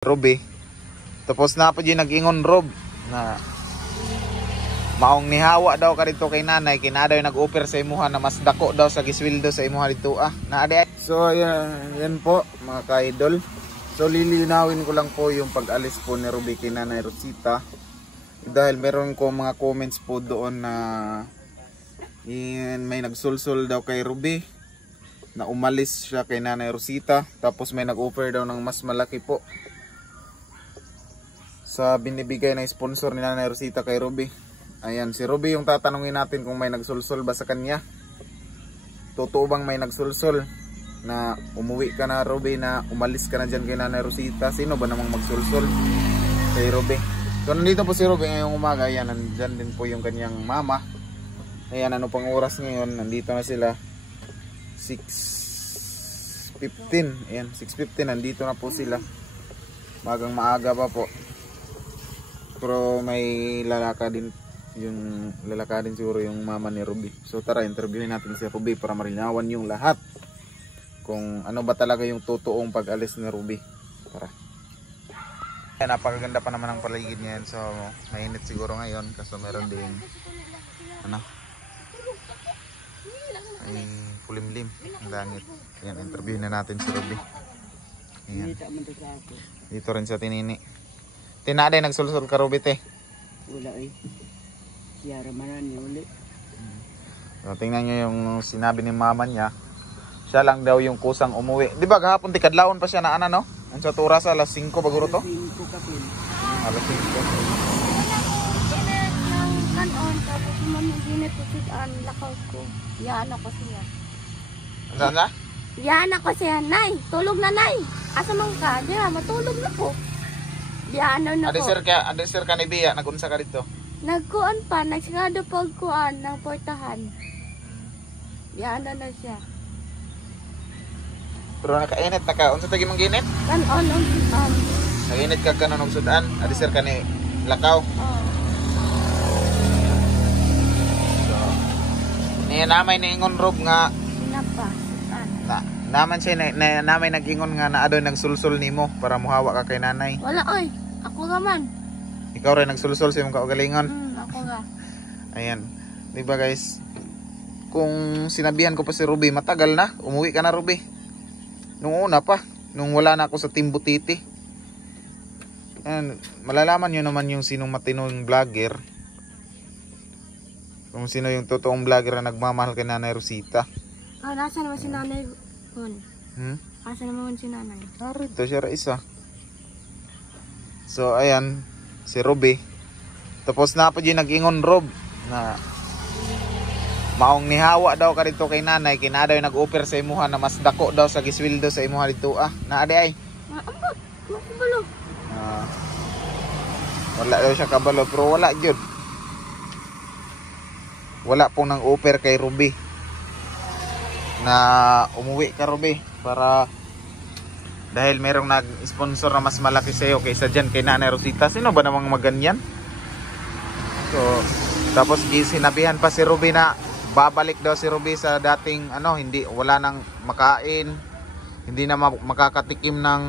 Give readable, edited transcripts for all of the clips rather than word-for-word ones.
Ruby. Tapos na po yung nag-ingon Rob na maong nihawa daw ka dito kay nanay, kinada yung nag-offer sa imuha na mas dako daw sa giswildo sa imuha dito So yan po mga ka-idol. So lilinawin ko lang po yung pag-alis po ni Ruby kay Nanay Rosita. Dahil meron ko mga comments po doon na may nagsulsul daw kay Ruby na umalis siya kay Nanay Rosita. Tapos may nag-offer daw ng mas malaki po sa binibigay na sponsor ni Nanay Rosita kay Ruby. Ayan, si Ruby yung tatanungin natin kung may nagsulsul ba sa kanya. Totoo bang may nagsulsul na umuwi ka na Ruby, na umalis ka na dyan kay Nanay Rosita? Sino ba namang magsulsul kay Ruby? So nandito po si Ruby ngayong umaga. Ayan, nandyan din po yung kanyang mama. Ayan, ano pang oras ngayon? Nandito na sila 6:15. Ayan, 6:15 nandito na po sila. Magang maaga pa po. Pero may lalakadin siguro yung mama ni Ruby. So tara, interviewin natin si Ruby para marinawan yung lahat kung ano ba talaga yung totoong pag-alis ni Ruby. Tara. Napakaganda pa naman ang paligid niyan. So mainit siguro ngayon kasi meron ding ay kulimlim ang langit. Ayan, interviewin na natin si Ruby. Ayan. Dito rin sa Tinini. Tinaday nagsulsul ka Ruby te? Wala eh. Siyara manan niya ulit. So, tingnan nyo yung sinabi ni mama niya. Siya lang daw yung kusang umuwi. Di ba gahapon tikadlaon pa siya na no? Ang sa oras alas 5 baguro to? Alas 5. Kanon, tapos mamiginit ko siya lakaw ko. Yan ako siya. Saan na? Yan ako siya, nay. Tulog na, nay. Asa man ka? Di ba, matulog na po. Yan na ko. Ade sir ka ni Bia, nagunsa ka dito? Nagkuan pa, nagsigado pagkuan ng portahan. Yan na siya. Pero nakainit na ka. Unsa tagi mong ginit? Kanon, Naginit ka kanon og sudan. Ade sir ka ni lakaw. So, niya namay niingon Rob nga Sinapa. naman siya namay nag-ingon nga na adoy nagsulsul nimo para muhawa ka kay nanay. Wala oy, ako gaman. Ikaw rin nagsulsul sa imong kaugalingon. Ako ga. Ayan. 'Di ba guys? Kung sinabihan ko pa si Ruby, matagal na. Umuwi ka na Ruby. Nung una pa, nung wala na ako sa Team Butiti. Ayan, malalaman nyo naman yung sinong matinong vlogger. Kung sino yung totoong vlogger na nagmamahal kay Nanay Rosita. Nasa naman si nanay kun? Asa naman si nanay? Narito siya isa. So ayan, si Ruby. Tapos na po yung nag-ingon Rob na maong nihawa daw ka dito kay nanay, kinada yung nag-offer sa imuha na mas dako daw sa giswildo sa imuha dito naade ay. Ambot, makabalo. Wala daw siya kabalo, pero wala jud. Wala pong nang offer kay Ruby na umuwi ka Ruby para dahil merong nag-sponsor na mas malaki sa'yo kaysa dyan kay Nanay Rosita. Sino ba namang maganyan? So, tapos sinabihan pa si Ruby na babalik daw si Ruby sa dating wala nang makain, hindi na makakatikim ng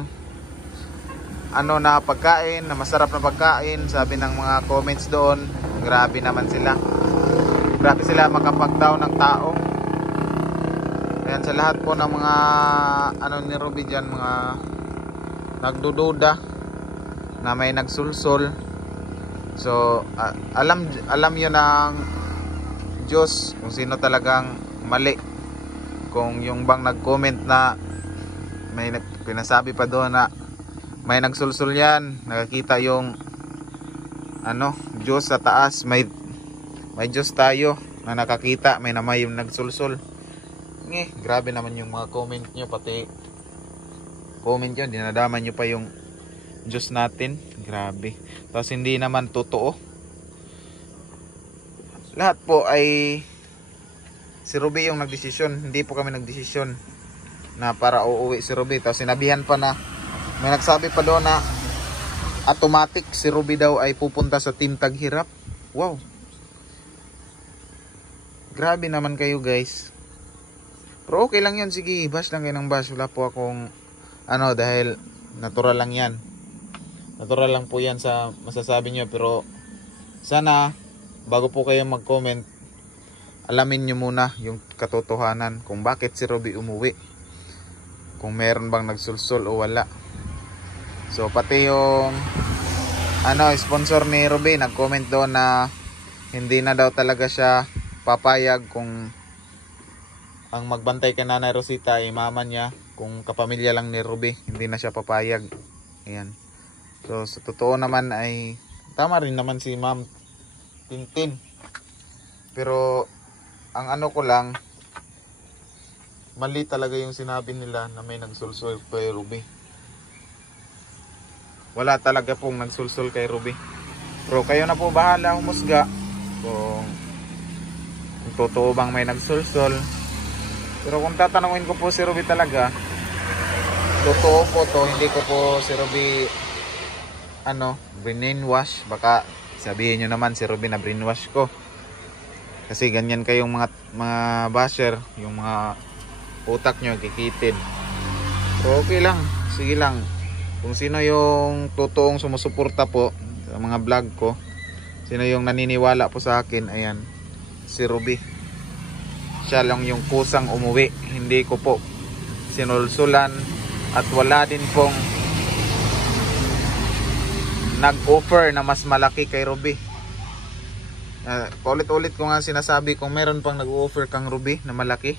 na pagkain, na masarap na pagkain. Sabi ng mga comments doon, grabe naman sila. Grabe sila makapagdaw ng tao. Ayan, sa lahat po ng mga ni Ruby dyan, mga nagdududa na may nagsulsul. So alam yun ng Diyos kung sino talagang mali. Kung yung bang nag-comment na may pinasabi pa doon na may nagsulsul yan, nakakita yung Diyos sa taas, may Diyos tayo na nakakita, may namay yung nagsulsul. Grabe naman yung mga comment nyo, pati comment nyo, dinadama nyo pa yung Diyos natin. Grabe. Tapos hindi naman totoo. Lahat po ay si Ruby yung nagdesisyon. Hindi po kami nagdesisyon na para uuwi si Ruby. Tapos sinabihan pa na may nagsabi pa doon na automatic si Ruby daw ay pupunta sa Team Taghirap. Wow. Grabe naman kayo guys. Pero okay lang yun. Sige, bash lang kayo ng bash. Wala po akong dahil natural lang yan. Natural lang po yan sa masasabi nyo. Pero sana bago po kayo mag-comment, alamin nyo muna yung katotohanan kung bakit si Ruby umuwi. Kung meron bang nagsulsol o wala. So pati yung sponsor ni Ruby nag-comment doon na hindi na daw talaga siya papayag kung ang magbantay kay Nanay Rosita ay mama niya. Kung kapamilya lang ni Ruby, hindi na siya papayag. Ayan. So sa totoo naman ay tama rin naman si Ma'am Tintin. Pero ang ano ko lang, mali talaga yung sinabi nila na may nagsulsul kay Ruby. Wala talaga pong nagsulsul kay Ruby. Pero kayo na po bahala humusga kung totoo bang may nagsulsul. Pero kung tatanungin ko po si Ruby talaga, totoo po to. Hindi ko po si Ruby brainwash. Baka sabihin nyo naman si Ruby na brainwash ko. Kasi ganyan kayong mga basher, yung mga utak nyo kikitid. So okay lang, sige lang. Kung sino yung totoong sumusuporta po sa mga vlog ko, sino yung naniniwala po sa akin, ayan, si Ruby. Siya lang yung kusang umuwi, hindi ko po sinulsulan at wala din pong nag-offer na mas malaki kay Ruby. Ulit-ulit ko nga sinasabi, kung meron pang nag-offer kang Ruby na malaki,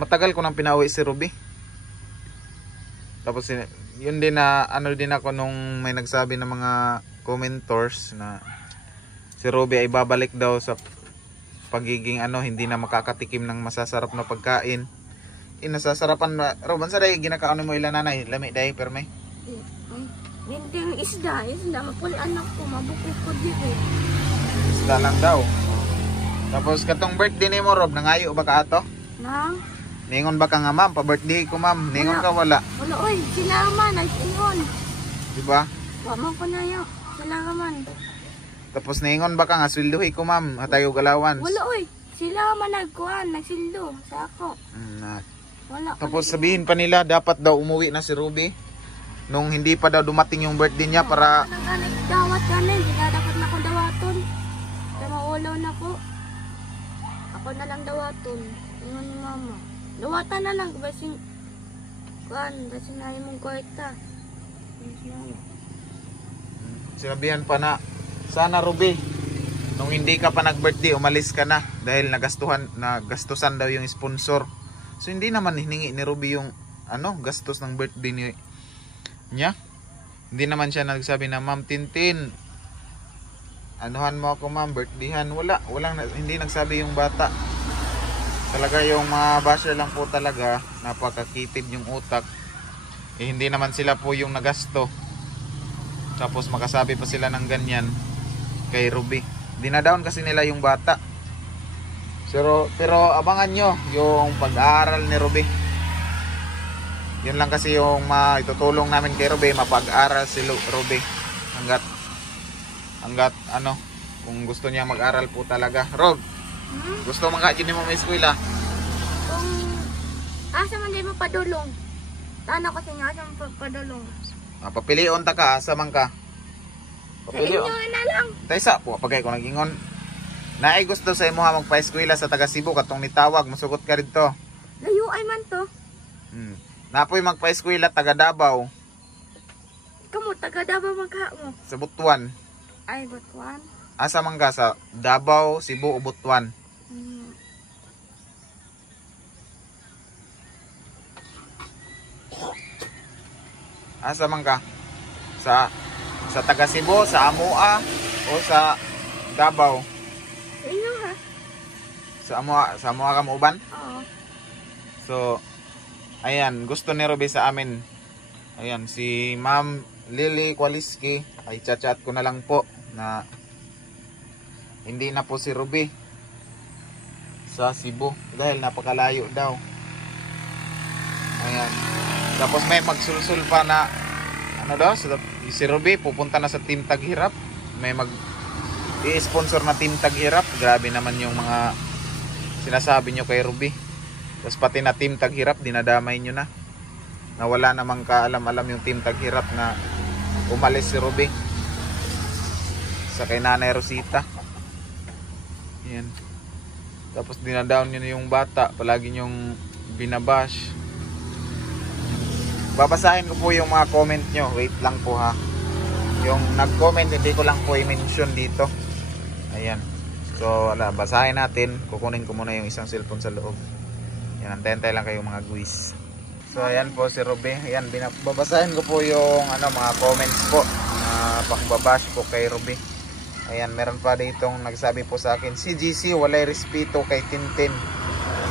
matagal ko nang pinauwi si Ruby. Tapos yun din na din ako nung may nagsabi ng mga commenters na si Ruby ay babalik daw sa pagiging hindi na makakatikim ng masasarap na pagkain. Nasasarapan na Roban sa day ginakaon mo ila nanay lami day perme. Hindi yung isda mapul anak ko mabukod ko dito. Isda lang daw. Tapos katong birthday ni mo Rob nangayo ba ka ato? Nang ningon ba ka nga ma'am pa birthday ko ma'am? Ningon ka wala? Wala oy, sila man nag-ingon. Di ba? Wa man ko na yo. Sila man. Tapos ningon ba ka nga sweldohi ko ma'am hatayo galawan? Wala oy. Sila man nagkuhan, nagsildo sa ako. Wala. Tapos sabihin pa nila dapat daw umuwi na si Ruby nung hindi pa daw dumating yung birthday niya para dawat kanin, hindi dapat na ko dawaton. Kaya maulaw na ko. Ako na lang dawaton. Ingon ni mama. Dawatan na lang basing na imong kwarta. Sinabihan pa na sana Ruby nung hindi ka pa nag-birthday umalis ka na dahil nagastusan daw yung sponsor. So hindi naman hiningi ni Ruby yung gastos ng birthday niya. Hindi naman siya nagsabi na Ma'am Tintin anuhan mo ako ma'am, birthdayhan. Hindi nagsabi yung bata. Talaga yung mga basher lang po talaga, napakakitid yung utak. Hindi naman sila po yung nagasto. Tapos makasabi pa sila ng ganyan kay Ruby. Dinadown kasi nila yung bata. Pero abangan nyo yung pag-aaral ni Ruby. Yun lang kasi yung itutulong namin kay Ruby, mapag-aaral si Ruby. Hanggat kung gusto niya mag-aral po talaga. Rob, gusto mo ka mo may eskwela? Kung asa man di mo padulong. Tana ko sa inyo, asa man padulong. Papilion ta ka, asa man ka? Papilion. Sa inyo na lang. Taysa po, pagay ko nag-ingon. Naay gusto sa imo magpa-eskwela sa taga Cebu katong nitawag, masugot ka rito. Layo ay man to. Napoy magpa-eskwela taga Davao. Kamu taga Davao magka mo? Sa Butuan. Ay, Butuan. Asa man ka sa Davao, Cebu o Butuan? Asa man ka? Sa taga Cebu, sa Amua o sa Davao? Inyo ha? Sa Amua ka mo uban? Oo. So ayan, gusto ni Ruby sa amin. Ayan, si Ma'am Lily Kwaliski, ay chat ko na lang po na hindi na po si Ruby sa Cebu dahil napakalayo daw. Ayan. Tapos may magsulsul pa na si Ruby pupunta na sa Team Taghirap. May i-sponsor na Team Taghirap. Grabe naman yung mga sinasabi nyo kay Ruby. Tapos pati na Team Taghirap dinadamay nyo na. Na wala namang kaalam-alam yung Team Taghirap na umalis si Ruby sa kay Nanay Rosita. Yan. Tapos dinadown nyo na yung bata, palagi nyong binabash. Babasahin ko po yung mga comment nyo. Wait lang po ha. Yung nag-comment hindi ko lang po i-mention dito. Ayan. So wala, basahin natin. Kukunin ko muna yung isang cellphone sa loob. Yan, antay-antay lang kayo mga guys. So ayan po si Ruby. Ayan, babasahin ko po yung mga comments po na pangbabash po kay Ruby. Ayan, meron pa ditong nagsabi po sa akin, si GC walay respeto kay Tintin.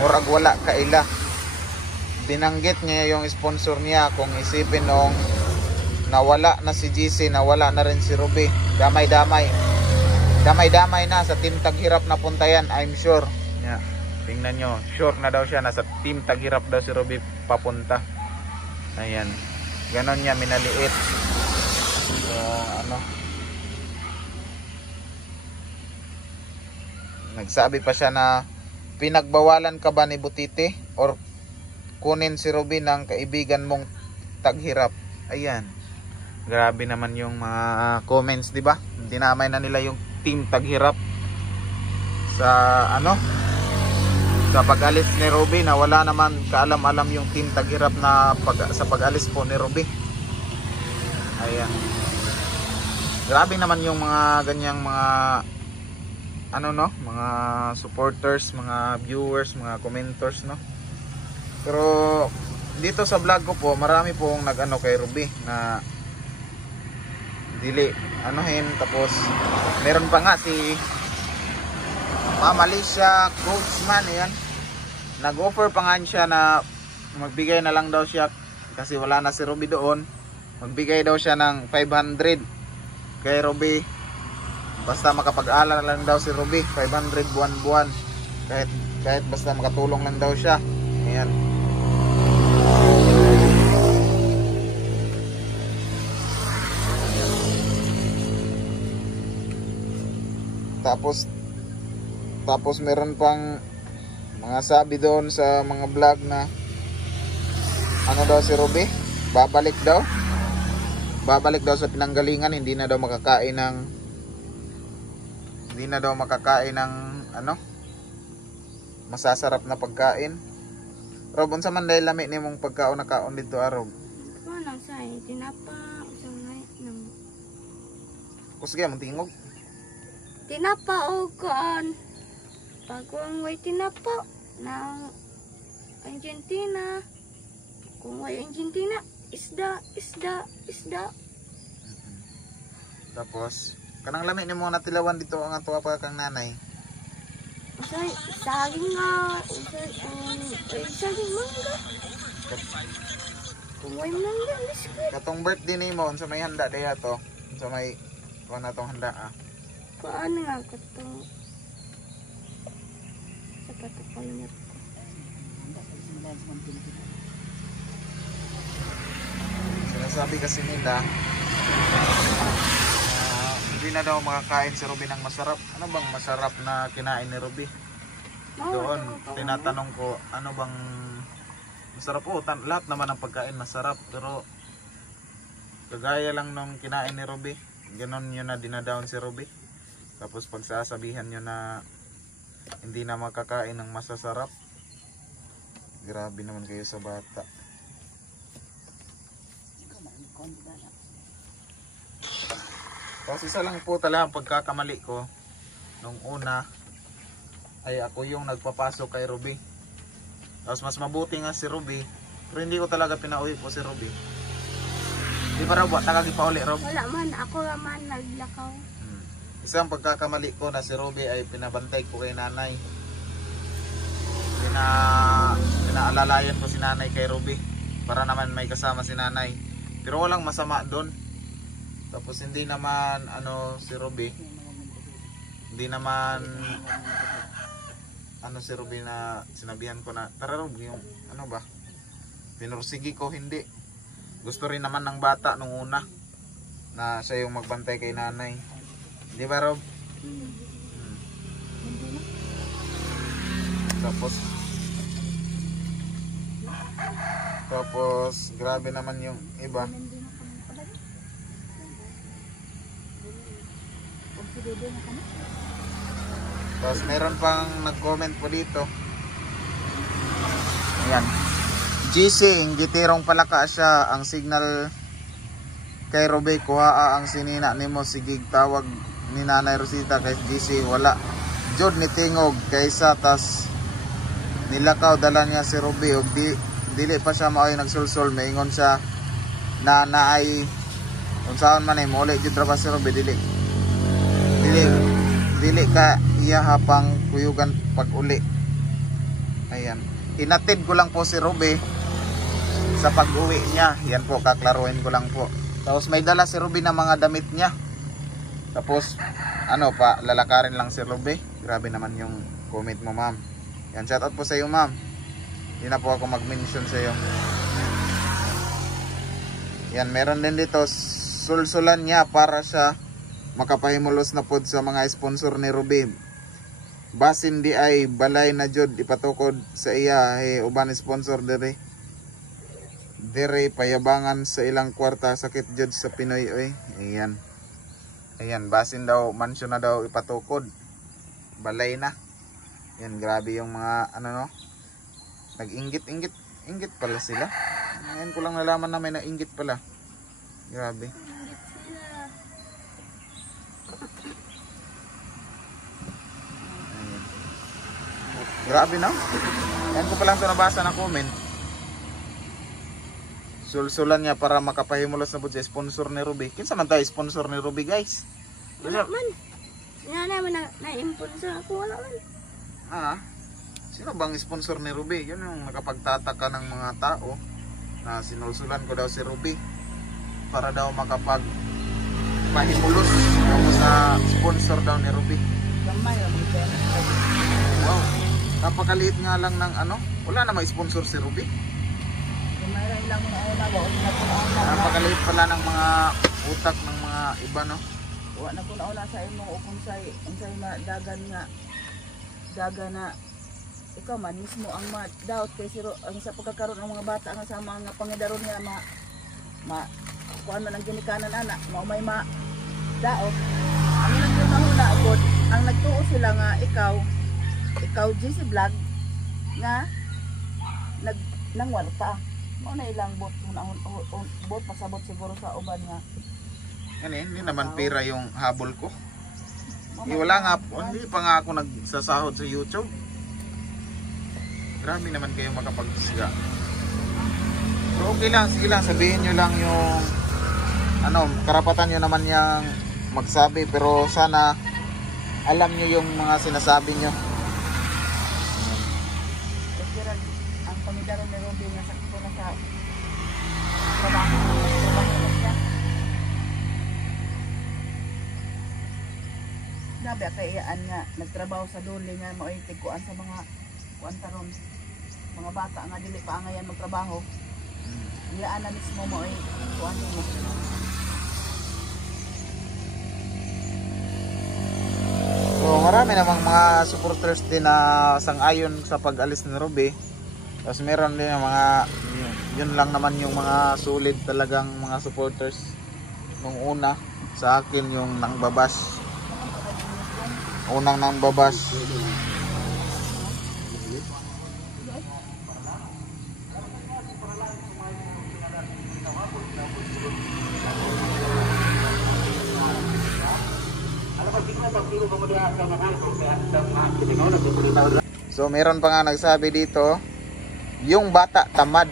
Murag wala kaila. Binanggit niya yung sponsor niya. Kung isipin nung nawala na si GC, nawala na rin si Ruby. Damay-damay. Damay-damay na sa Team Taghirap na punta yan, I'm sure. Yeah. Tingnan nyo, sure na daw siya, nasa Team Taghirap daw si Ruby papunta. Ayan, ganon niya minaliit. So nagsabi pa siya na pinagbawalan ka ba ni Butite or kunin si Ruby ng kaibigan mong Taghirap. Ayan, grabe naman yung mga comments, di ba? Dinamay na nila yung Team Taghirap sa sa pag-alis ni Ruby, na wala naman kaalam-alam yung Team Taghirap na sa pag-alis po ni Ruby. Ayan, grabe naman yung mga ganyang mga mga supporters, mga viewers, mga commenters, no. Pero dito sa vlog ko po, marami pong kay Ruby na dili tapos meron pa nga si Ma'am Alicia Coachman. Ayan, nag-offer pa nga siya na magbigay na lang daw siya kasi wala na si Ruby doon. Magbigay daw siya ng 500 kay Ruby basta makapag-aral lang daw si Ruby. 500 buwan-buwan, kahit basta makatulong lang daw siya. Ayan. Tapos meron pang mga sabi doon sa mga vlog na daw si Ruby, babalik daw sa pinanggalingan, hindi na daw makakain ng masasarap na pagkain. Rob, unsa man dahil lami ni mong pagkaon na kaon dito Rob? Ano say tinapa usay nang kusga mong tingog. Tinapa o kuan. Pagkuang way tinapa ng Argentina. Kung way Argentina, isda. Tapos, kanang lami ni mo natilawan dito ang ato pa kang nanay. Usay saging nga, saging mangga. Kung way mangga, biskuit. Katong birthday ni mo, unsa may handa diha to? Unsa may kuan natong handa Kuan nga katong sa katong ko. Sinasabi kasi nila hindi na daw makakain si Ruby ng masarap. Ano bang masarap na kinain ni Ruby? Doon, tinatanong ko, ano bang masarap? Lahat naman ng pagkain masarap. Pero kagaya lang nung kinain ni Ruby, ganon yun na dinadown si Ruby. Tapos pagsasabihan nyo na hindi na makakain ng masasarap, grabe naman kayo sa bata. Tapos isa lang po talaga ang pagkakamali ko nung una ay ako yung nagpapasok kay Ruby. Tapos mas mabuti nga si Ruby, pero hindi ko talaga pinauwi po si Ruby. Di ba Rob, tagagipauli Rob? Wala man, ako naman naglakaw. Isang pagkakamali ko na si Ruby ay pinabantay ko kay nanay. Pinaalalayan ko si nanay kay Ruby para naman may kasama si nanay. Pero walang masama doon. Tapos hindi naman si Ruby. Hindi naman si Ruby na sinabihan ko na tara Rob, yung pinursigi ko, hindi. Gusto rin naman ng bata nung una na siya yung magbantay kay nanay. Di ba Rob? Tapos grabe naman yung iba. Tapos meron pang nag-comment po dito. Ayan. GC, gitirong palaka siya ang signal kay Robe, kuha ang sinina nimo sigig tawag ni Nanay Rosita kay GC wala jud ni tingog kaysa tas nilakaw dala niya si Robe og dili pa siya maoy nagsulsol maingon siya na naay unsaon man ay muli jud ra ba si Robe dili ka iya hapang kuyugan pag uli. Ayan. Hinatid ko lang po si Robe sa pag-uwi niya. Yan po, kaklaruhin ko lang po. Tapos may dala si Robe na mga damit niya. Tapos, ano pa, lalakarin lang si Robe. Grabe naman yung comment mo, ma'am. Yan, shoutout po sa iyo, ma'am. Hindi na po ako mag-mention sa iyo. Yan, meron din dito, sulsulan niya para sa makapahimulos na pod sa mga sponsor ni Robe. Basin di ay balay na jud ipatukod sa iya uban sponsor dire payabangan sa ilang kwarta sakit jud sa Pinoy oy. Ayan basin daw mansyon na daw ipatukod balay na. Yan grabe yung mga ano no nag-inggit pala sila. Ngayon ko lang nalaman na may na-inggit pala. Grabe. Grabe no? Yan ko pa lang ito nabasa na comment. Sulsulan niya para makapahimulos na po sa sponsor ni Robe. Kinsa man tayo sponsor ni Robe guys? Wala man. Nga naman na-imponsor ako. Wala man. Sino bang sponsor ni Robe? Yun yung nakapagtataka ng mga tao na sinulsulan ko daw si Robe para daw makapagpahimulos sa sponsor daw ni Robe. Wow. Napakaliit nga lang ng ano. Wala na ma-sponsor si Robe. Napakaliit pala ng mga utak ng mga iba no. Wala na ko nauna sa imong ukong say na dagan na ikaw man mismo ang ma-doubt kay siro ang sa pagkakaroon ng mga bata nga sa mga pangidaron nila kuan man ang ginikanan anak may daot ang ilang nahuna agod ang nagtuo sila nga ikaw GC vlog nga nangwarta mo na ilang bot pasabot siguro sa uban nga hindi naman pera yung habol ko. Wala nga hindi pa nga ako nagsasahod sa YouTube. Grabe naman kayo makapagsiga. So okay lang, sige lang, sabihin nyo lang yung karapatan nyo naman yung magsabi, pero sana alam nyo yung mga sinasabi nyo. Ang pamidaran ni Robe nga sakto na sa trabaho na siya. Grabe kayaan nga nagtrabaho sa duli nga maoy tiguan sa mga kuantaron mga bata nga dili pa ngayon magtrabaho. Iyaan na mismo maoy kuan mo. So marami namang mga supporters din na sang-ayon sa pag-alis ni Robe. Tapos meron din mga yun lang naman yung mga solid talagang mga supporters nung una sa akin yung nangbabash. Unang nangbabash. So meron pa nga nagsabi dito, yung bata tamad.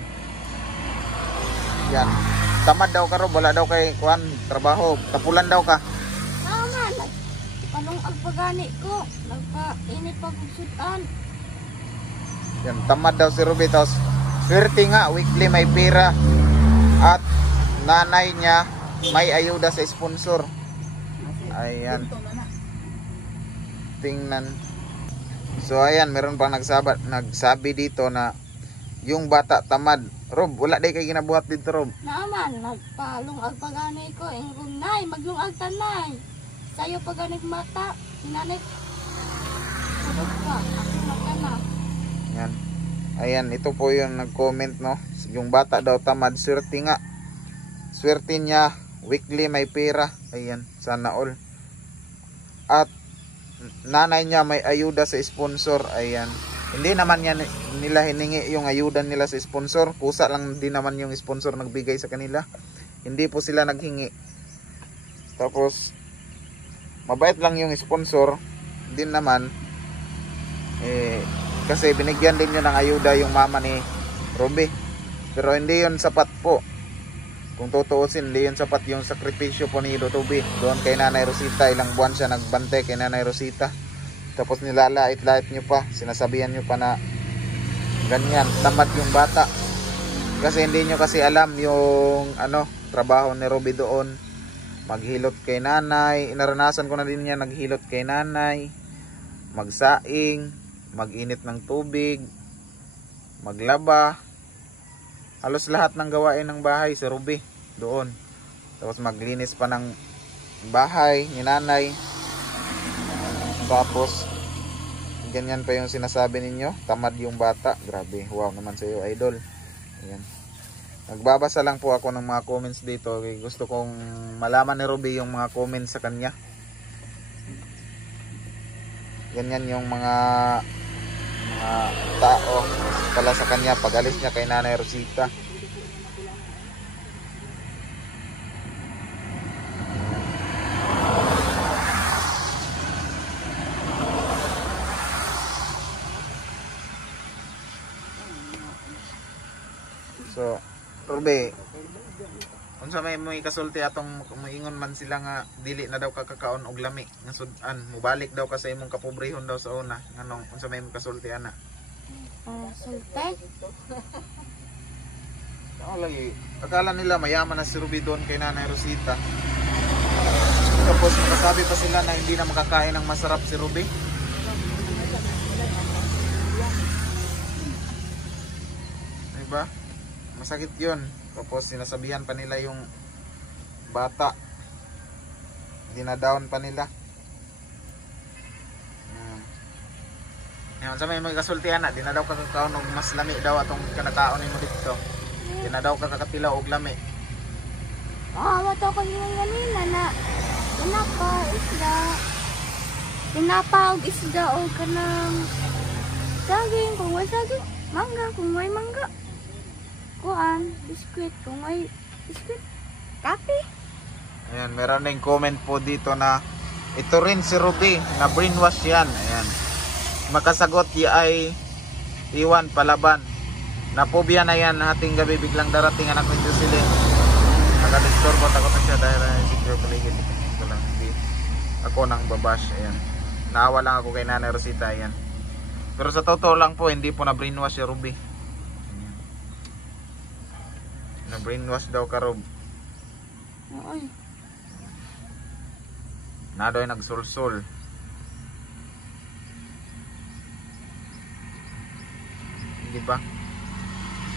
Yan. Tamad daw ka ro, wala daw kay kuan trabaho, tapulan daw ka. Anong agpagani ko? Nagpa-init pagsudan. Yan, tamad daw si Robe. Tapos swerte nga, weekly may pera. At nanay niya may ayuda sa sponsor. Ayan. Tingnan. So ayan, meron pang nagsabi dito na yung bata tamad. Rob, wala day kay ginabuhat dito, Rob. Naaman, nagpalong agpagani ko. Ingkong nay, maglungag tanay. Sayo pa ganig mata, sinanay. Tulog pa, ako mata na. Yan. Ayan, ito po yung nag-comment, no. Yung bata daw tamad, swerte nga. Swerte niya, weekly may pera. Ayan, sana all. at nanay niya may ayuda sa sponsor. Ayan. Hindi naman nila hiningi yung ayuda nila sa sponsor. Kusa lang din naman yung sponsor nagbigay sa kanila. Hindi po sila naghingi. Tapos mabait lang yung sponsor din naman. Kasi binigyan din yun ng ayuda yung mama ni Ruby. Pero hindi yun sapat po. Kung tutuusin, hindi yun sapat yung sakripisyo po ni Ruby doon kay Nanay Rosita. Ilang buwan siya nagbantay kay Nanay Rosita. Tapos nilalait-lait nyo pa, sinasabihan nyo pa na ganyan, tamad yung bata. Kasi hindi nyo kasi alam yung trabaho ni Ruby doon. Maghilot kay nanay, inaranasan ko na din niya, naghilot kay nanay, magsaing, mag-init ng tubig, maglaba. Halos lahat ng gawain ng bahay si Ruby doon. Tapos maglinis pa ng bahay ni nanay. Tapos ganyan pa yung sinasabi ninyo, tamad yung bata. Grabe, wow naman sa iyo, idol. Ayan. Nagbabasa lang po ako ng mga comments dito. Gusto kong malaman ni Ruby yung mga comments sa kanya. Ganyan yung mga tao pala sa kanya pag alis niya kay Nanay Rosita. So, Ruby, unsa may kasulti atong moingon man sila nga dili na daw kakakaon og lami nga sudan, mubalik daw ka sa imong kapobrehon daw sa una. Nganong unsa may kasulti ana? Sulte? Lagi, akala nila mayaman na si Ruby doon kay Nanay Rosita. Tapos nakasabi pa sila na hindi na makakain ng masarap si Ruby. Diba? Masakit yun. Tapos sinasabihan pa nila yung bata. Dinadown pa nila. Yan sa may kasultihan na, di na daw kakakaon og mas lami daw atong kanakaon nimo dito. Di na daw kakatilaw og lami. Wato ko yung ganina na tinapa og isda o kanang saging, kung may saging, mangga, kung may mangga, kuan, biskwit, kung may biskwit, kape. Ayan, meron na yung comment po dito na ito rin si Ruby, na brainwash yan. Ayan. Makasagot ay iwan palaban. Napobya na yan, hating gabi biglang darating anak ni Jocelyn. Nakadisturbo, takot na siya dahil secure paligid. Ito lang, hindi ako nang babash. Ayan. Naawa lang ako kay Nanay Rosita. Ayan. Pero sa totoo lang po, hindi po na brainwash si Ruby. Ayan. Na brainwash daw ka, Rob. Ay. Na daw yung nagsulsul. Diba?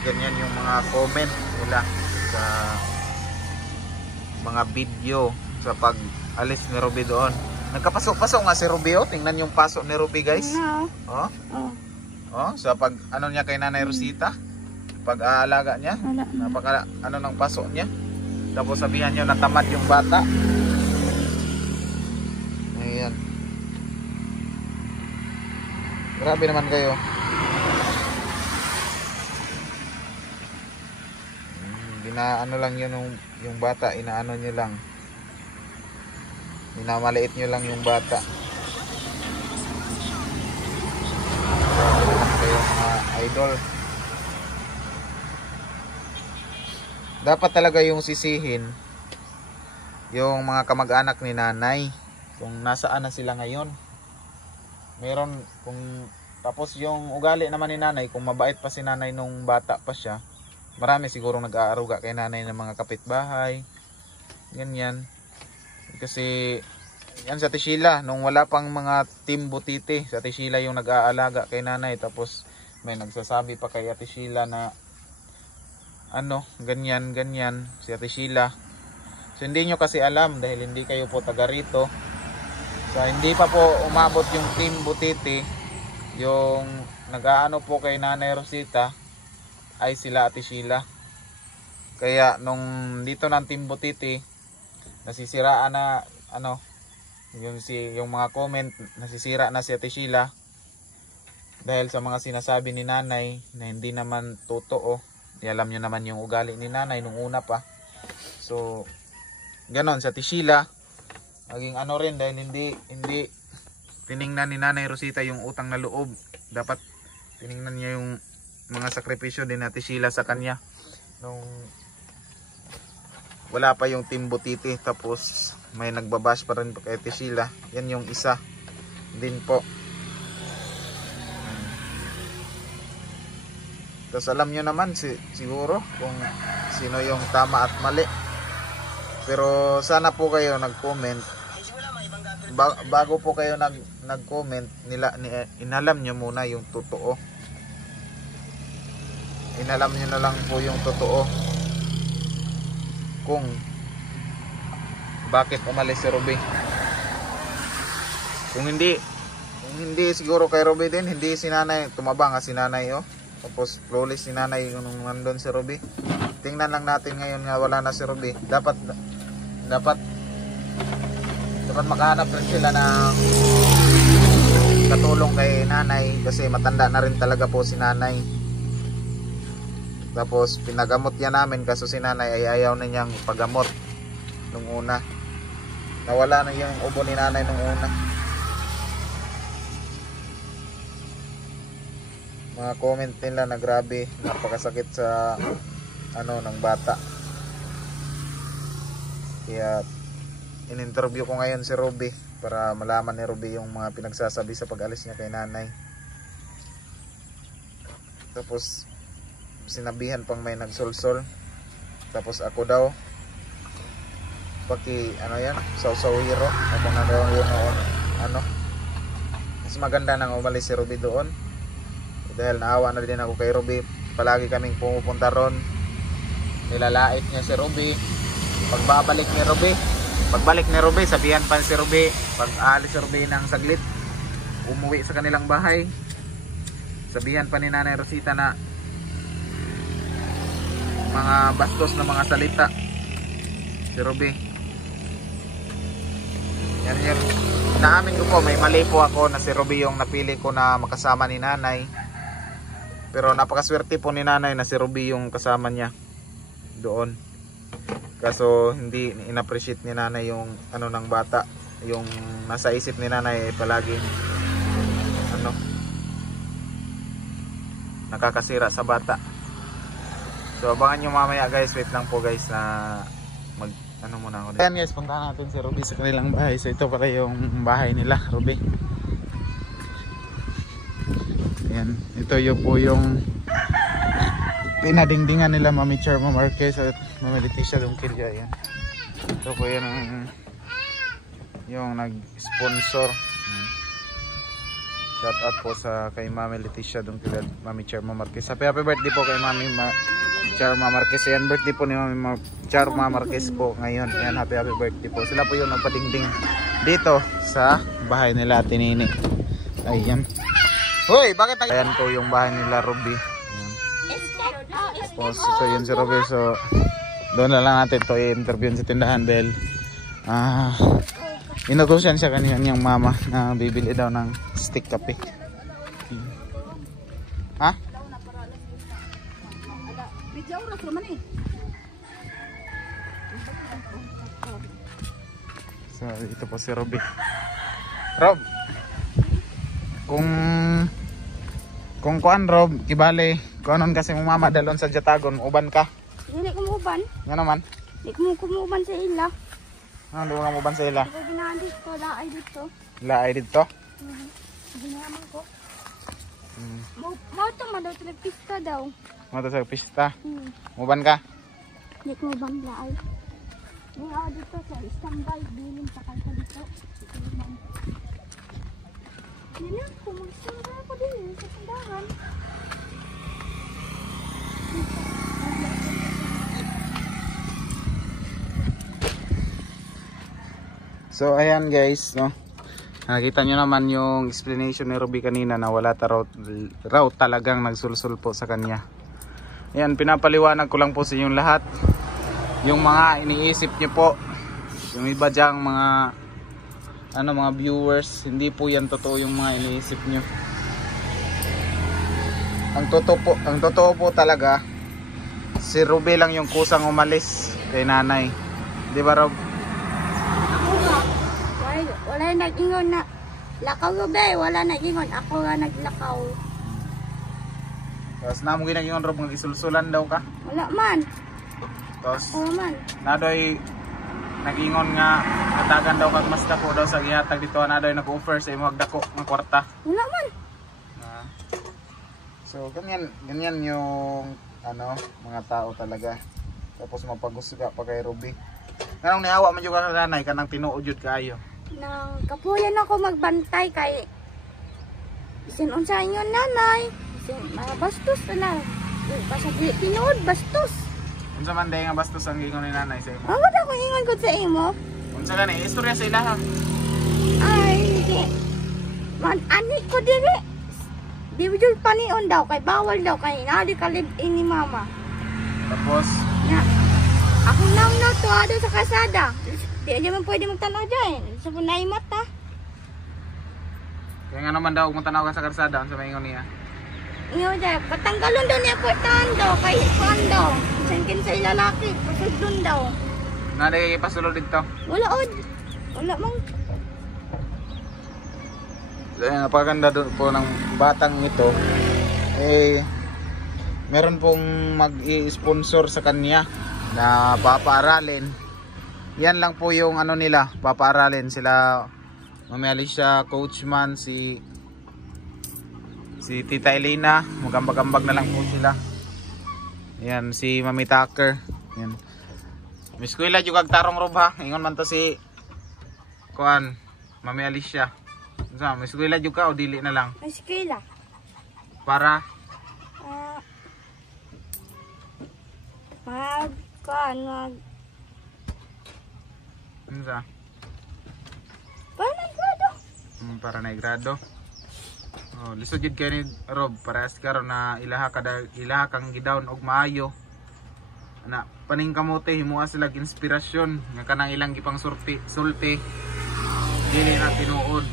Ganyan yung mga comment nila sa mga video sa pag alis ni Ruby doon. Nagkapasok-pasok nga si Ruby, oh. Tingnan yung pasok ni Ruby, guys. Oh. Oh, sa pag ano niya kay Nanay Rosita, pag-aalaga niya. Napaka ng pasok niya. Tapos sabihan niyo na tamad yung bata. Ayan. Grabe naman kayo. Ano lang yun yung bata, inaano nyo lang, minamaliit nyo lang yung bata. Kayo mga idol, dapat talaga yung sisihin yung mga kamag-anak ni nanay kung nasaan na sila ngayon. Meron tapos yung ugali naman ni nanay, kung mabait pa si nanay nung bata pa siya, marami siguro nag-aaruga kay nanay ng mga kapitbahay. Ganyan. Kasi yan sa Tishila, nung wala pang mga team butiti, sa Tishila yung nag-aalaga kay nanay. Tapos may nagsasabi pa kay Ate Sheila na ganyan si Ate Sheila. So hindi nyo kasi alam dahil hindi kayo po taga rito. So hindi pa po umabot yung team butiti. Yung nag-aano po kay Nanay Rosita ay sila Ate Sheila. Kaya nung dito ng Team Butiti, nasisiraan na yung mga comment, nasisira na si Ate Sheila dahil sa mga sinasabi ni nanay na hindi naman totoo. Alam nyo naman yung ugali ni nanay nung una pa. So ganon sa Ate Sheila, maging ano rin dahil hindi tiningnan ni Nanay Rosita yung utang na loob. Dapat tiningnan niya yung mga sakripisyo din ni Ate Sheila sa kanya nung wala pa yung Team Butiti, tapos may nagbabash pa rin kay Ate Sheila. Yan yung isa din po. Tapos alam nyo naman siguro kung sino yung tama at mali. Pero sana po kayo nag-comment. Bago po kayo nag-comment, inalam nyo muna yung totoo. Inalam nyo na lang po yung totoo. Kung bakit umalis si Ruby. Kung hindi siguro kay Ruby din, hindi si nanay, tumaba nga si nanay oh. Tapos flawless si nanay nung nandun si Ruby. Tingnan lang natin ngayon nga wala na si Ruby. Dapat makahanap rin sila ng katulong kay nanay kasi matanda na rin talaga po si nanay. Tapos pinagamot niya namin kaso si nanay ay ayaw na niyang pagamot nung una. Nawala na yung ubo ni nanay nung una. Mga comment nila na grabe, napakasakit sa ng bata. Kaya in-interview ko ngayon si Ruby para malaman ni Ruby yung mga pinagsasabi sa pag-alis niya kay nanay. Tapos sinabihan pang may nagsolsol. Tapos ako daw saw-sawiro ako na daw yung mas maganda nang umalis si Ruby doon dahil naawa na din ako kay Ruby. Palagi kaming pumupunta ron, nilalait niya si Ruby. Pagbalik ni Ruby sabihan pa si Ruby, pag aalis si Ruby ng saglit umuwi sa kanilang bahay, sabihan pa ni Nanay Rosita na mga bastos na mga salita si Ruby. Yan yung naamin ko po, may mali po ako na si Ruby yung napili ko na makasama ni nanay. Pero napakaswerte po ni nanay na si Ruby yung kasama niya doon. Kaso hindi in-appreciate ni nanay yung ng bata. Yung nasa isip ni nanay palagi nakakasira sa bata. So abangan nyo mamaya guys, wait lang po guys na muna ako. Ayan guys, puntahan natin si Ruby sa kanilang bahay. So ito pala yung bahay nila, Ruby. Ayan, ito yung po yung pinadingdingan nila Mami Charma Marquez at Mami Leticia Dungkilya. Ayan, ito po yun yung nag-sponsor. Shout out po sa kay Mami Leticia Dungkilya at Mami Charma Marquez. Happy birthday po kay Mami Charma Marquez. Ayan, birthday po ni Mami Charma Marquez po ngayon. Ayan, happy birthday po. Sila po yung nagpadingding dito sa bahay nila Ate Nini. Ayan. Hoy, bakit ayan po yung bahay nila Ruby. Ayan. Tapos ito yun si Ruby. So doon na lang natin ito i-interview sa tindahan dahil inutusan siya kanina niyang mama na bibili daw ng stick kape. Ha? So ito po si Ruby. Rob, kung kuan Rob, kibali kuanon kasi mong mama dalon sa Jatagon, uban ka? Hindi ko muuban. Nga naman? Hindi ko kumuban sa ila. Ano nga mo ban sa ila? Ito ginahan dito, laay dito. Laay dito? Ginahaman ko. Mauto man daw sa pista daw. Mauto sa pista? Muban ka? Hindi ko muuban laay. Nga dito sa standby, bilin sa kalsa dito. Ito naman. Hindi lang po, magsara ako din sa tindahan. So ayan guys, no, nakita nyo naman yung explanation ni Ruby kanina na wala raw talagang nagsulsul po sa kanya. Ayan, pinapaliwanag ko lang po sa inyong lahat yung mga iniisip nyo po. Yung iba dyang mga ano mga viewers, hindi po yan totoo yung mga iniisip nyo. Ang totoo po talaga, si Ruby lang yung kusang umalis kay nanay. Di ba, Rob? Ako ba? Wala nag-ingon na. Lakaw Ruby, wala nag-ingon. Ako nga naglakaw. Tapos na mo ginaging Rob, nag-isulsulan daw ka. Wala man. Tapos Wala man. nadoy nag-ingon nga natagan daw kag mas dako daw sa gihatag dito, nadoy nag-offer sa imo dako nga kwarta. Wala man. So ganyan yung ano, mga tao talaga. Tapos mapagusga pa kay Ruby. Kanang niawa man jud ka nanay, kanang tinuod jud kaayo. Nang kapuyan ako magbantay kay isin unsa inyo nanay. Mga bastos na. Pasagli tinuod bastos. Unsa man day nga bastos ang gingon ni nanay sa imo? Ang ganda ko ingon ko sa imo. Unsa gani istorya sa ilaha? Ay, hindi. Ani ko dili. Di jud panion daw kay bawal daw kay nadi kalib-in ni mama. Tapos Ya. Ako nang to ado sa kasada. Di aja man pwede magtanaw diyan. Sa punay mata. kaya nga naman daw kung tanaw ka sa karsada unsa may ingon niya? Iyo dai patanggalon daw niya portahan daw kay kuan daw. Sangkin sa ilalaki, pasudlon daw. Naday kay pasulod dito. Wala od. Wala mang Napakaganda doon po ng batang ito. Meron pong mag-i-sponsor sa kanya na papaaralin. Yan lang po yung ano nila, papaaralin sila. Mami Alicia, Coach Man, si Tita Elena, magambag-ambag na lang po sila. Yan, si Mami Tucker. Yan. Miss Kuila juga tarong Rob ha. Ingon man to si Kuan, Mami Alicia. Miss Kuila juga o dili na lang. ay sikila. Para Mag kuan mag unsa? Para na grado. Oh, lisod jud kay ni Rob para karon na ilaha kang gidawn og maayo. Ana, paning kamote himuha sila inspirasyon nga kanang ilang gipang sulti dili na tinuod.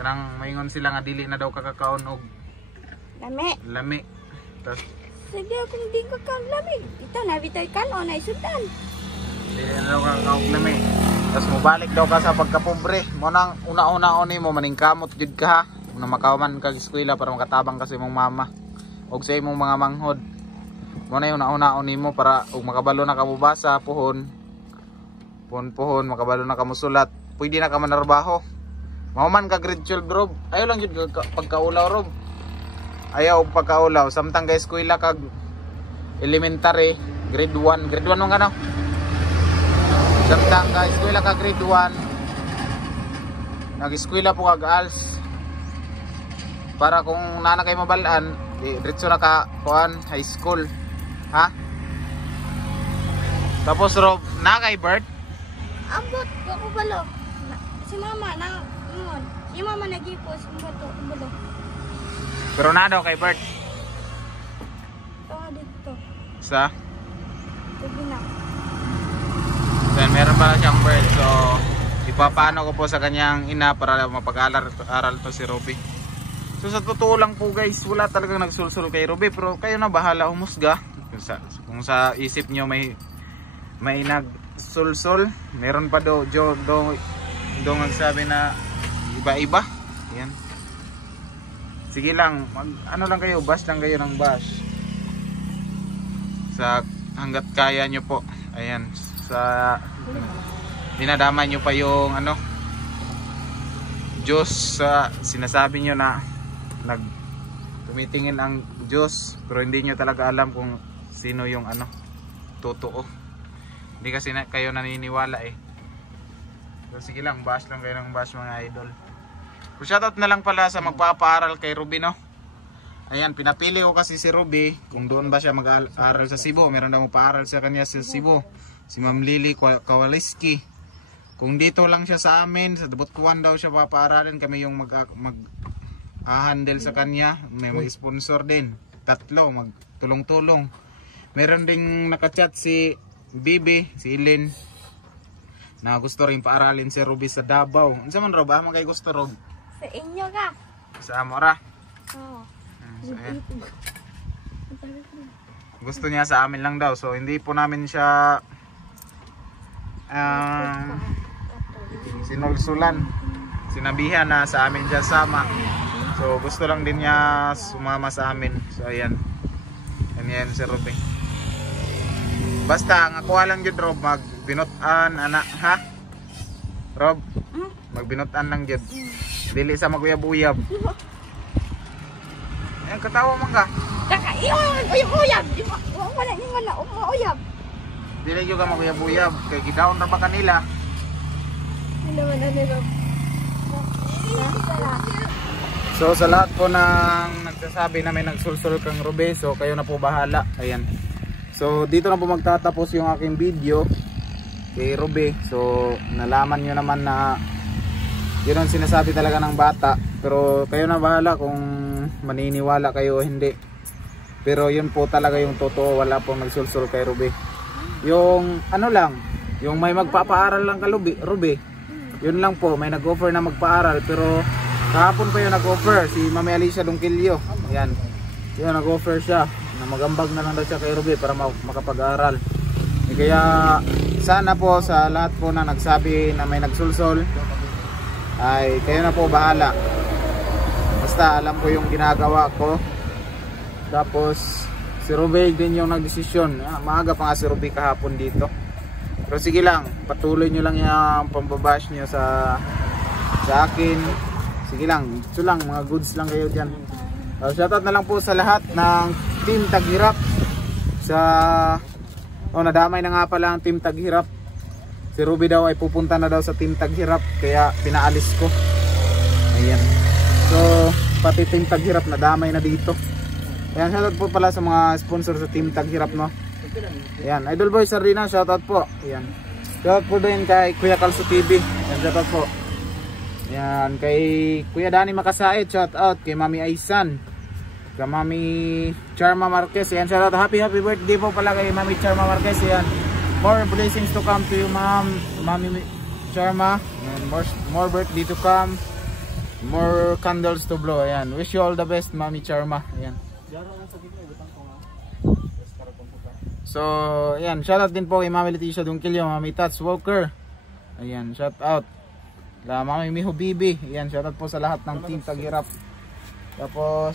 Kanang maingon sila nga dili na daw kakakaon og lami. Tas sige kung di ko kang lamig. Ito na bitoy kanon ay sudan. dili na daw kakakaon og lami. Tas mobalik daw ka sa pagkapobre. Mo nang una-una ni mo maningkamot jud ka ha. Na makaman kag eskwela para makatabang ka sa imong mama og sa imong mga manghod. Mo na una-una nimo para og makabalo na ka mobasa puhon makabalo na ka mosulat. Pwede na ka manarbaho. Mahuman ka grade 12 Rob. Ayaw lang jud pagkaulaw Rob. Ayaw og pagkaulaw samtang ka eskwela kag elementary grade 1 mo nga no. Samtang ka eskwela ka grade 1 nag-eskwela po kag ALS para kung nana kay mabalaan diretso na ka kuan high school ha. Tapos Rob na kay Bert Ambot ko balo. Si mama na ingon. Si mama nagipos umbato balo. pero na daw kay Bert Dito. sa Sige na. then meron pala siyang Bert, so ipapaano ko po sa kanyang ina para mapag-aral to si Ruby. So sa totoo lang po guys, wala talagang nagsulsul kay Ruby, pero kayo na bahala humusga kung sa isip nyo may nagsulsul. Meron pa do nagsabi na iba-iba. Yan. Sige lang, ano lang kayo, bash lang kayo ng bash sa hanggat kaya nyo po. Ayan, sa dinadamay nyo pa yung ano Diyos sa sinasabi nyo na tumitingin ang Diyos, pero hindi nyo talaga alam kung sino yung ano totoo. Hindi kasi kayo naniniwala eh. So sige lang, bash lang kayo ng bash mga idol. So shoutout na lang pala sa magpapaaral kay Ruby no. Ayan, pinapili ko kasi si Ruby kung doon ba siya mag-aaral sa Cebu. Meron daw magpaaral sa kanya sa Cebu, si Ma'am Lily Kawaliski. Kung dito lang siya sa amin, sa Butuan daw siya papaaralin, kami yung mag-handle sa kanya. May mag-sponsor din. 3 magtulong-tulong. Meron ding nakachat si Bibi, si Ilin. na gusto rin paaralin si Ruby sa Davao. Unsa man Rob, man kay gusto Rob? Sa inyo ka. Sa Amora. Oo. So, ayan. Gusto niya sa amin lang daw. So hindi po namin siya sinulsulan. Sinabihan na sa amin siya sama. So gusto lang din niya sumama sa amin. So ayan. Yan si Ruby. Basta ang ako lang jud Rob, magbinutan ana ha? Rob, magbinutan lang jud. Dili sa maguyab-uyab. Ayan, katawa man ka. Iyon, uyab-uyab. Wala nang wala, uyab. Dili jud ka maguyab-uyab kay gidaon ra ba kanila. Ano naman ano. So sa lahat po ng nagsasabi na may nagsulsul kang Ruby, so kayo na po bahala. Ayan. So dito na po magtatapos yung aking video kay Ruby. So nalaman nyo naman na yun ang sinasabi talaga ng bata. Pero kayo na bahala kung maniniwala kayo o hindi. Pero yun po talaga yung totoo, wala pong nagsulsul kay Ruby. Yung ano lang, yung may magpapaaral lang ka Ruby. Yun lang po, may nag-offer na magpaaral. Pero kahapon pa yung nag-offer, si Mami Alicia Dungkilyo. Ayan, yun nag-offer siya na magambag na lang daw siya kay Ruby para makapag-aral. Kaya sana po sa lahat po na nagsabi na may nagsulsol, ay kayo na po bahala. Basta alam ko yung ginagawa ko. Tapos si Ruby din yung nagdesisyon. Maaga pa nga si Ruby kahapon dito. Pero sige lang, patuloy nyo lang yung pambabash nyo sa akin. Sige lang, ito lang, mga goods lang kayo dyan. Shoutout na lang po sa lahat ng Team Taghirap. Nadamay na nga pala ang Team Taghirap. Si Ruby daw ay pupunta na daw sa Team Taghirap, kaya pinaalis ko. Ayan. So pati Team Taghirap nadamay na dito. Ayan, shoutout po pala sa mga sponsor sa Team Taghirap, no. Ayan, Idol Boy Sardina, shoutout po. Ayan. Shoutout po din kay Kuya Kalso TV. Ayan, shoutout po. Ayan, kay Kuya Danny Makasait, shoutout. Kay Mami Aisan, kay Mami Charma Marquez. Ayan, shoutout. Happy birthday po pala kay Mami Charma Marquez. Ayan, more blessings to come to you, Mami Charma. And more birthday to come, more candles to blow. Ayan, wish you all the best, Mami Charma. Ayan. So, ayan, shoutout din po kay Mami Leticia Dungkilyo, Mami Tats Walker. Ayan, shoutout. Mami Miho Bibi. Ayan, shoutout po sa lahat ng Team Taghirap. Tapos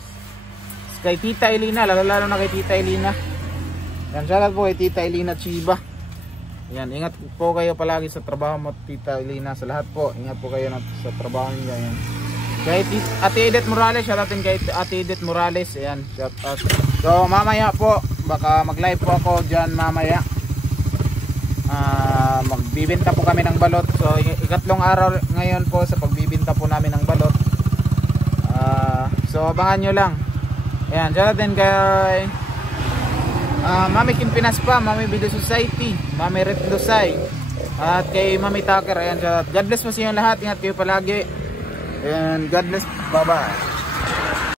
kay Tita Elina, lalo na kay Tita Elina. Ayan, shoutout po kay Tita Elina Chiba. Ayan, ingat po kayo palagi sa trabaho mo, Tita Elina. Sa lahat po, ingat po kayo sa trabaho niyo. Ayan. Kay Ate Edith Morales, shoutout din kay Ate Edith Morales. Ayan, shoutout. So mamaya po, baka mag live po ako dyan mamaya. Magbibenta po kami ng balot. So ikatlong araw ngayon po sa pagbibenta po namin ng balot. So abangan nyo lang. Ayan, shoutout din kay Mami Kimpinas pa, Mami Video Society, Mami Red Lusay, at kay Mami Tucker. Ayan, shoutout. God bless po sa inyo lahat, ingat kayo palagi. And God bless, bye bye.